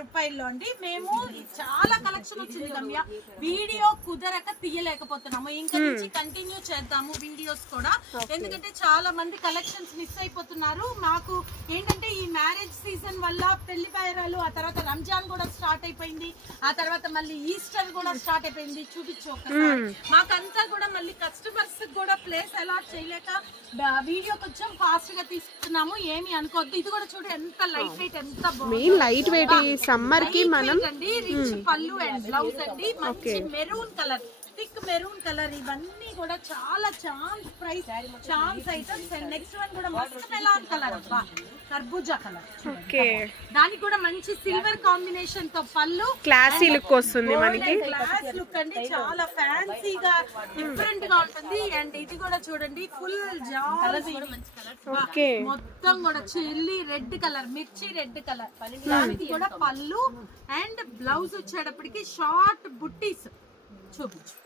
రూపాయల్లో అండి. మేము చాలా కలెక్షన్ వచ్చింది గమ్య, వీడియో కుదరక తీయలేకపోతున్నాము. ఇంకా నుంచి కంటిన్యూ చేద్దాము వీడియోస్ కూడా, ఎందుకంటే చాలా మంది కలెక్షన్స్ మిస్ అయిపోతున్నారు. మాకు ఏంటంటే ఈ మ్యారేజ్ సీజన్ వల్ల పెళ్లి బేరాలు, ఆ తర్వాత రంజాన్ కూడా స్టార్ట్ అయిపోయింది, ఆ తర్వాత మళ్ళీ ఈస్టర్ కూడా స్టార్ట్ అయిపోయింది. చూపించు ఒకసారి, మాకంతా కూడా మళ్ళీ కస్టమర్స్ కూడా ప్లేస్ అలాట్ చేయలేక వీడియో కొంచెం ఫాస్ట్ గా తీసుకున్నాము, ఏమి అనుకోవద్దు. ఇది కూడా చూడు ఎంత లైట్ వెయిట్, ఎంత బాగుంది, లైట్ వెయిట్. ఈ సమ్మర్ కి మనం రిచ్ పళ్ళు అండ్ బ్లౌజ్ అండి, మంచి maroon colour, thick maroon colour. ఇవన్నీ కూడా చాలా chance items. And next one కూడా మస్త్ మెలాన్ కలర్, కర్బూజా కలర్. దానికి కూడా మంచి సిల్వర్ కాంబినేషన్ తో పళ్ళు, క్లాసీ లుక్ వస్తుంది మనకి, క్లాస్ లుక్ అండి, చాలా ఫ్యాన్సీగా డిఫరెంట్ గా ఉంటుంది. అండ్ ఇది కూడా చూడండి ఫుల్ జాల్, మొత్తం కూడా చిల్లీ రెడ్ కలర్, మిర్చి రెడ్ కలర్. దానికి కూడా పళ్ళు అండ్ బ్లౌజ్ వచ్చేటప్పటికి షార్ట్ బుట్టీస్ చూపించు.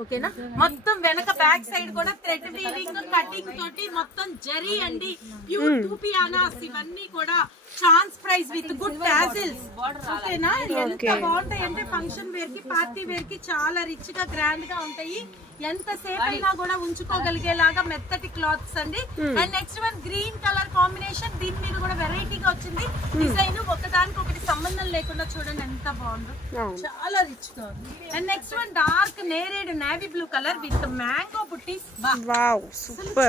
ఓకేనా, మొత్తం వెనక బ్యాక్ సైడ్ కూడా థ్రెడ్ వీవింగ్ కటింగ్ తోటి మొత్తం జరీ అండి, ప్యూర్ టూపియానాస్. ఇవన్నీ కూడా chance price with good tassels. ఓకేనా, ఎంత బాగుంటాయి అంటే ఫంక్షన్ వేర్ కి, పార్టీ వేర్ కి చాలా రిచ్ గా గ్రాండ్ గా ఉంటాయి. ఎంతసేపు అయినా కూడా ఉంచుకోగలిగేలాగా మెత్తటి క్లాత్స్ అండి. And next one green colour combination, దీని మీద కూడా వెరైటీగా వచ్చింది డిజైన్, ఒకదానికి ఒకటి సంబంధం లేకుండా చూడండి ఎంత బాగుందో, చాలా రిచ్ గా ఉంది. అండ్ నెక్స్ట్ వన్ డార్క్ నేరేడ్ navy blue colour with mango బుట్టీస్.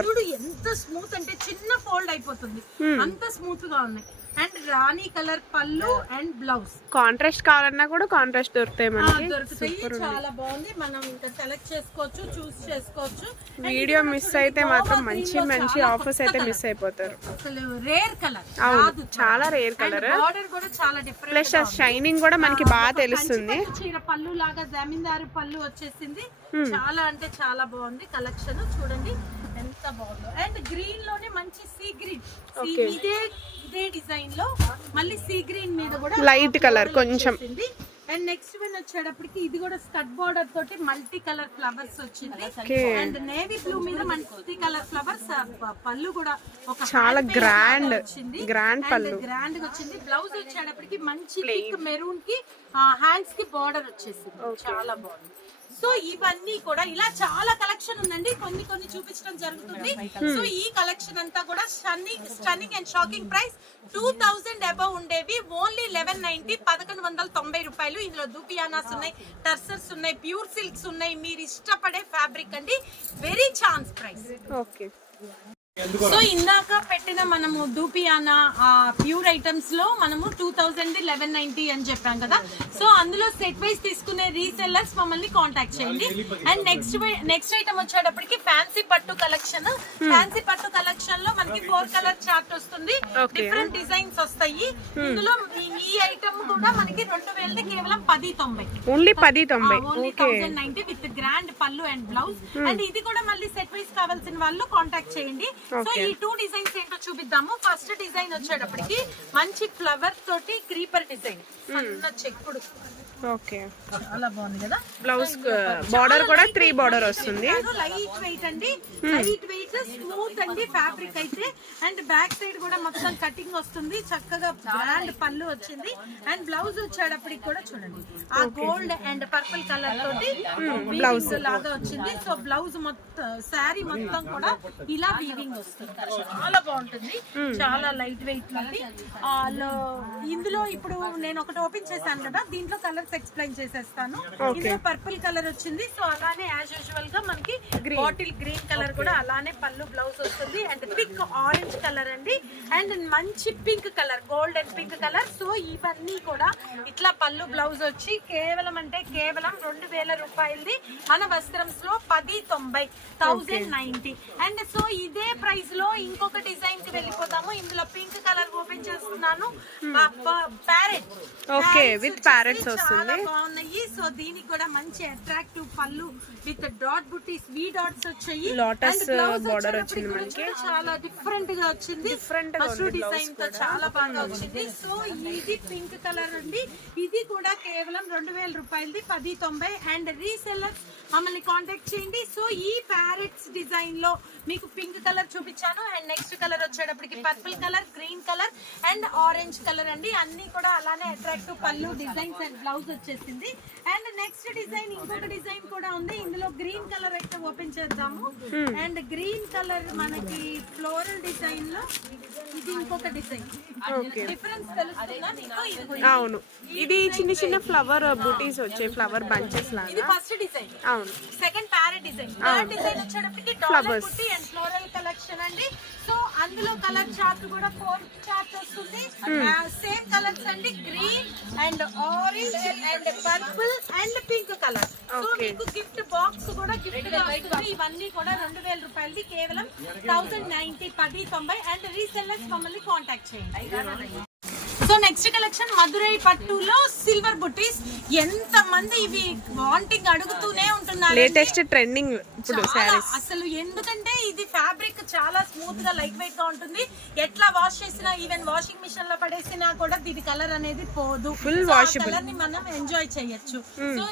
చూడు ఎంత స్మూత్ అంటే చిన్న ఫోల్డ్ అయిపోతుంది, అంత స్మూత్ గా ఉన్నాయి. అండ్ రాణి కలర్ పళ్ళు అండ్ బ్లౌజ్. కాంట్రాస్ట్ కావాలన్నా కూడా కాంట్రాస్ట్ దొరుకుతాయి మనకి. దొరుకుతాయి. చాలా బాగుంది. మనం ఇంకా సెలెక్ట్ చేసుకోవచ్చు, చూస్ చేసుకోవచ్చు. వీడియో మిస్ అయితే మాత్రం మంచి మంచి ఆఫర్స్ అయితే మిస్ అయిపోతారు. అసలు రేర్ కలర్. అవును, చాలా రేర్ కలర్. బార్డర్ కూడా చాలా డిఫరెంట్. ప్లస్ షైనింగ్ కూడా మనకి బాగా తెలుస్తుంది. చీర పళ్ళు లాగా జమీందారు పళ్ళు వచ్చేసింది. చాలా అంటే చాలా బాగుంది కలెక్షన్. చూడండి ఎంత బాగుందో. అండ్ గ్రీన్ లోనే మంచి సీ గ్రీన్, ఇదే డిజైన్ లో మళ్ళీ సీ గ్రీన్ మీద కూడా లైట్ కలర్ కొంచెం. అండ్ నెక్స్ట్ వన్ వచ్చేటప్పటికి ఇది కూడా స్కట్ బోర్డర్ తోటి మల్టీ కలర్ ఫ్లవర్స్ వచ్చింది. అండ్ నేవీ బ్లూ మీద మల్టీ కలర్ ఫ్లవర్స్. పళ్ళు కూడా ఒక చాలా గ్రాండ్ పళ్ళు, గ్రాండ్ గా వచ్చింది. బ్లౌజ్ వచ్చేటప్పటికి మంచి పింక్ మెరూన్ కి హ్యాండ్స్ కి బోర్డర్ వచ్చేసింది. చాలా బాగుంది. సో ఇవన్నీ కూడా ఇలా చాలా కలెక్షన్ ఉందండి. కొన్ని కొన్ని చూపించడం జరుగుతుంది. సో ఈ కలెక్షన్ అంతా కూడా stunning and shocking price 2000 above ఉండేవి ఓన్లీ 1190, 1190 రూపాయలు. ఇందులో దూపియానాస్ ఉన్నాయి, టర్సర్స్ ఉన్నాయి, ప్యూర్ సిల్క్స్ ఉన్నాయి. మీరు ఇష్టపడే ఫ్యాబ్రిక్ అండి. Very chance price. Okay. So ఇందాక పెట్టిన మనము దూపియానా ప్యూర్ ఐటమ్స్ లో మనము 2000 1190 అని చెప్పాం కదా. సో అందులో సెట్ వైస్ తీసుకునే రీసెల్లర్స్ మమ్మల్ని కాంటాక్ట్ చేయండి. అండ్ నెక్స్ట్ ఐటమ్ వచ్చేటప్పటికి ఫ్యాన్సీ పట్టు కలెక్షన్. ఫ్యాన్సీ పట్టు కలెక్షన్ లో మనకి 4 కలర్ చార్ట్ వస్తుంది. డిఫరెంట్ డిజైన్స్ వస్తాయి. ఇందులో ఈ ఐటమ్ కూడా మనకి 2000 కేవలం 1090. ఓన్లీ 1090. ఓన్లీ 1090 విత్ గ్రాండ్ పళ్ళు అండ్ బ్లౌజ్. అండ్ ఇది కూడా మళ్ళీ సెట్ వైస్ కావాల్సిన వాళ్ళు కాంటాక్ట్ చేయండి. సో ఈ 2 డిజైన్స్ ఏంటో చూపిద్దాము. ఫస్ట్ డిజైన్ వచ్చేటప్పటికి మంచి ఫ్లవర్ తోటి క్రీపర్ డిజైన్, సన్న చెక్కుడు. ఓకే, చాలా బాగుంది కదా. బ్లౌజ్ బార్డర్ కూడా 3 బార్డర్ వస్తుంది. లైట్ వెయిట్ అండి, లైట్ వెయిట్ స్మూత్ అండి ఫ్యాబ్రిక్ అయితే. అండ్ బ్యాక్ సైడ్ కూడా మొత్తం కటింగ్ వస్తుంది. చక్కగా గ్రాండ్ పళ్ళు వచ్చింది. అండ్ బ్లౌజ్ వచ్చేటప్పటికి కూడా చూడండి ఆ గోల్డ్ అండ్ పర్పుల్ కలర్ తోటి బ్లౌజ్ లాగా వచ్చింది. సో బ్లౌజ్ మొత్తం శారీ మొత్తం కూడా ఇలా వీవింగ్ వస్తుంది. చాలా బాగుంటుంది. చాలా లైట్ వెయిట్ ఉంది. ఇందులో ఇప్పుడు నేను ఒకటి ఓపెన్ చేశాను కదా, దీంట్లో కలర్స్ ఎక్స్ప్లెయిన్ చేసేస్తాను. ఇందులో పర్పుల్ కలర్ వచ్చింది. సో అలానే యాజ్ యూజువల్ గా మనకి బాటిల్ గ్రీన్ కలర్ కూడా అలానే పళ్ళు బ్లౌజ్ వస్తుంది. అండ్ థిక్ ఆరెంజ్ కలర్ అండి. అండ్ మంచి pink colour, gold and pink colour. So ఇవన్నీ కూడా ఇట్లా పళ్ళు బ్లౌజ్ వచ్చి కేవలం అంటే కేవలం 2000 రూపాయలది మన వస్త్రంస్ లో 1090, 1090. అండ్ సో ఇదే ప్రైస్ లో ఇంకొక డిజైన్ కి వెళ్ళిపోతాము. ఇందులో పింక్ కలర్ ఓపెన్ చేస్తున్నాను. ప్యారెట్, ఓకే, విత్ ప్యారెట్స్ వస్తుంది. చాలా బాగున్నాయి. సో దీనికి కూడా మంచి అట్రాక్టివ్ పళ్ళు with dot buttis, we dots వచ్చాయి. లోటస్ బోర్డర్ వచ్చింది మనకి. చాలా డిఫరెంట్ గా వచ్చింది. ఫస్ట్ డిజైన్ తో చాలా బాగా వచ్చింది. సో ఇది పింక్ కలర్ అండి. ఇది కూడా కేవలం 2000 రూపాయలది, 1090. అండ్ రీసెల్లర్స్ మమ్మల్ని కాంటాక్ట్ చేయండి. సో ఈ ప్యారెట్స్ డిజైన్ లో మీకు పింక్ కలర్ చూపించాను. అండ్ నెక్స్ట్ కలర్ వచ్చేటప్పటికి purple colour, green colour and orange colour అండి. అన్ని కూడా అలానే అట్రాక్టివ్ పళ్ళు డిజైన్స్ అండ్ బ్లౌజ్ వచ్చేసింది. అండ్ నెక్స్ట్ డిజైన్ ఇంకొక డిజైన్ కూడా ఉంది. ఇందులో గ్రీన్ కలర్ అయితే ఓపెన్ చేద్దాము. అండ్ గ్రీన్ కలర్ మనకి ఫ్లోరల్ డిజైన్ లో ఇది ఇంకొక డిజైన్. డిఫరెన్స్ తెలుస్తుందా మీకు? అవును, ఇది చిన్న చిన్న ఫ్లవర్ బూటీస్ వచ్చాయి, ఫ్లవర్ బంచెస్ లాగా. ఇది ఫస్ట్ డిజైన్. అవును, second parrot design. Third design వచ్చేటప్పటికి డాలర్ బుట్టి అండ్ ఫ్లోరల్ కలెక్షన్ అండి. సో అందులో కలర్ చార్ట్ కూడా 4 చార్ట్ వస్తుంది. సేమ్ కలర్స్ అండి, green and orange and purple and pink colour. So మీకు గిఫ్ట్ బాక్స్ కూడా గిఫ్ట్ గా వస్తుంది. ఇవన్నీ కూడా 2000 రూపాయలది, కేవలం 1090, 1090. అండ్ రీసెల్లర్స్ మమ్మల్ని కాంటాక్ట్ చేయండి. సో నెక్స్ట్ కలెక్షన్ మధురై పట్టులో సిల్వర్ బుట్టీస్. ఎంత మంది ఇవి వాంటింగ్ అడుగుతూనే ఉంటున్నారు. లేటెస్ట్ ట్రెండింగ్ ఇప్పుడు సారీస్. అసలు ఎందుకంటే ఇది ఫ్యాబ్రిక్ చాలా స్మూత్ గా లైట్ వెయిట్ గా ఉంటుంది. ఎట్లా వాష్ చేసినా, ఈవెన్ వాషింగ్ మిషన్ లో పడేసినా కూడా దీని కలర్ అనేది పోదు. Full washable. కలర్ ని మనం ఎంజాయ్ చేయొచ్చు. సో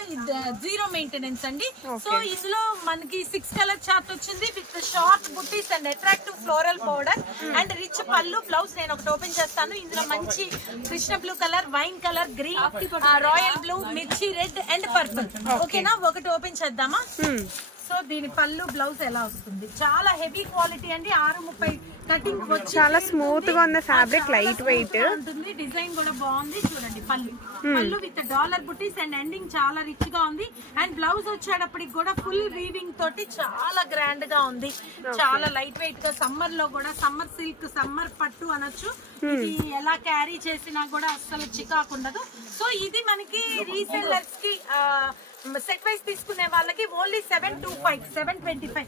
జీరో మెయింటెనెన్స్ అండి. సో ఇందులో మనకి 6 కలర్ చార్ట్ వచ్చింది విత్ షార్ట్ బుట్టీస్ and attractive floral border and rich పళ్ళు బ్లౌజ్. నేను ఒకటి ఓపెన్ చేస్తాను. ఇందులో మంచి Krishna blue colour, wine colour, green, royal blue, మిర్చి రెడ్ అండ్ పర్పుల్. ఓకేనా, ఒకటి ఓపెన్ చేద్దామా? సో దీని పళ్ళు బ్లౌజ్ ఎలా వస్తుంది? చాలా హెవీ క్వాలిటీ అండి. 630 కటింగ్ వచ్చి చాలా స్మూత్ గా ఉంది ఫ్యాబ్రిక్, లైట్ వెయిట్ ఉంటుంది. డిజైన్ కూడా బాగుంది చూడండి. పళ్ళు with dollar buttis and ending చాలా రిచ్ గా ఉంది. అండ్ బ్లౌజ్ వచ్చేటప్పటికి కూడా ఫుల్ వీవింగ్ తోటి చాలా గ్రాండ్ గా ఉంది. చాలా లైట్ వెయిట్ గా సమ్మర్ లో కూడా సమ్మర్ సిల్క్ సమ్మర్ పట్టు అనొచ్చు. ఇది ఎలా క్యారీ చేసినా కూడా అస్సలు చికాకు ఉండదు. సో ఇది మనకి రీసెల్లర్స్ కి సెట్ వైస్ తీసుకునే వాళ్ళకి ఓన్లీ 725 725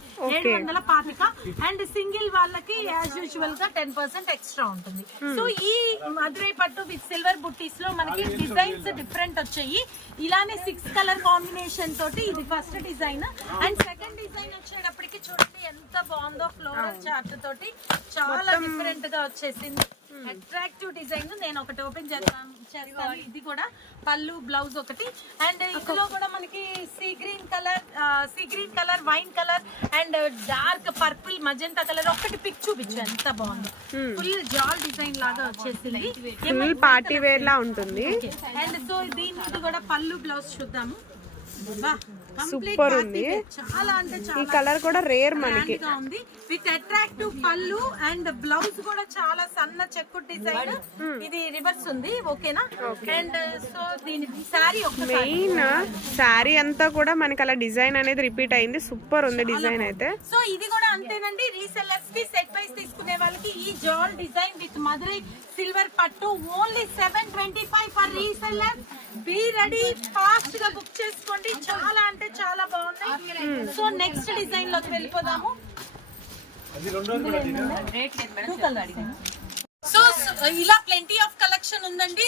అండ్ సింగిల్ వాళ్ళకి యాజ్ యూజువల్ గా 10% ఎక్స్ట్రా ఉంటుంది. సో ఈ మధురై పట్టు విత్ సిల్వర్ బుట్టీస్ లో మనకి డిజైన్స్ డిఫరెంట్ వచ్చాయి. ఇలానే 6 కలర్ కాంబినేషన్ తోటి ఇది first design. And second design వచ్చేటప్పటికి చూడండి ఎంత బాగుందో, ఫ్లోరల్ చార్ట్ తోటి చాలా డిఫరెంట్ గా వచ్చేసింది. Attractive design. నేను ఒకటి ఓపెన్ చేస్తాను. ఇది కూడా పళ్ళు బ్లౌజ్ ఒకటి. అండ్ ఇందులో కూడా మనకి see green colour wine colour and dark purple magenta colour ఒకటి పిక్ చూపించు ఎంత బాగుంది. ఫుల్ జాల్ డిజైన్ లాగా వచ్చేసింది. ఫుల్ పార్టీ వేర్ లా ఉంటుంది. అండ్ సో దీనికి కూడా పళ్ళు బ్లౌజ్ చూద్దాము. సూపర్ ఉంది. చాలా అంటే ఈ చాలా కలర్ కూడా రేర్ మనకి ఉంది. With attractive pallu and blouse కూడా చాలా సన్న చెక్కు డిజైన్. ఇది రివర్స్ ఉంది. ఓకేనా. అండ్ సో దీని సారీ మెయిన్ సారీ అంతా కూడా మనకి అలా డిజైన్ అనేది రిపీట్ అయింది. సూపర్ ఉంది డిజైన్ అయితే. సో ఇది కూడా అంతేనండి. రీసెల్లర్స్ కి సెట్ వైస్ తీసుకునే వాళ్ళకి ఈ జాల్ డిజైన్ విత్ మధురై సిల్వర్ పట్టు only 725 for reseller. Be ready, fast గా బుక్ చేసుకోండి. చాలా అంటే చాలా బాగున్నాయి. సో నెక్స్ట్ డిజైన్ లోకి వెళ్ళిపోదాము. సో ఇలా ప్లెంటీ ఆఫ్ కలెక్షన్ ఉందండి.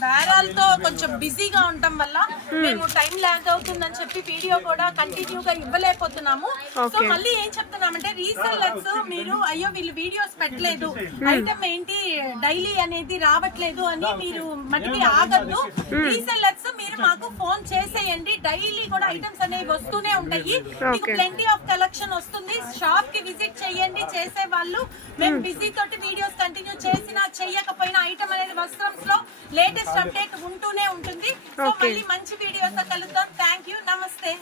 బేరాలతో కొంచెం బిజీగా ఉండటం వల్ల మేము టైం లాగ్ అవుతుందని చెప్పి వీడియో కూడా కంటిన్యూగా ఇవ్వలేకపోతున్నాము. సో మళ్ళీ ఏం చెప్తున్నామంటే రీసెల్లర్స్ మీరు అయ్యో వీళ్ళు వీడియోస్ పెట్టలేదు, ఐటమ్ ఏంటి డైలీ అనేది రావట్లేదు అని మీరు మటుకి ఆగద్దు. రీసెల్లర్స్ మీరు మాకు ఫోన్ చేసేయండి. డైలీ కూడా ఐటమ్స్ అనేవి వస్తూనే ఉంటాయి. మీకు ప్లెంటీ ఆఫ్ కలెక్షన్ వస్తుంది. షాప్ కి విజిట్ చేయండి. చేసే వాళ్ళు మేము బిజీ తోటి వీడియోస్ కంటిన్యూ చేసినా చెయ్యకపోయినా ఐటమ్ అనేది వస్త్రంస్ లో లేటెస్ట్ అప్డేట్ ఉంటూనే ఉంటుంది. సో మళ్ళీ మంచి వీడియోతో కలుద్దాం. Thank you. నమస్తే.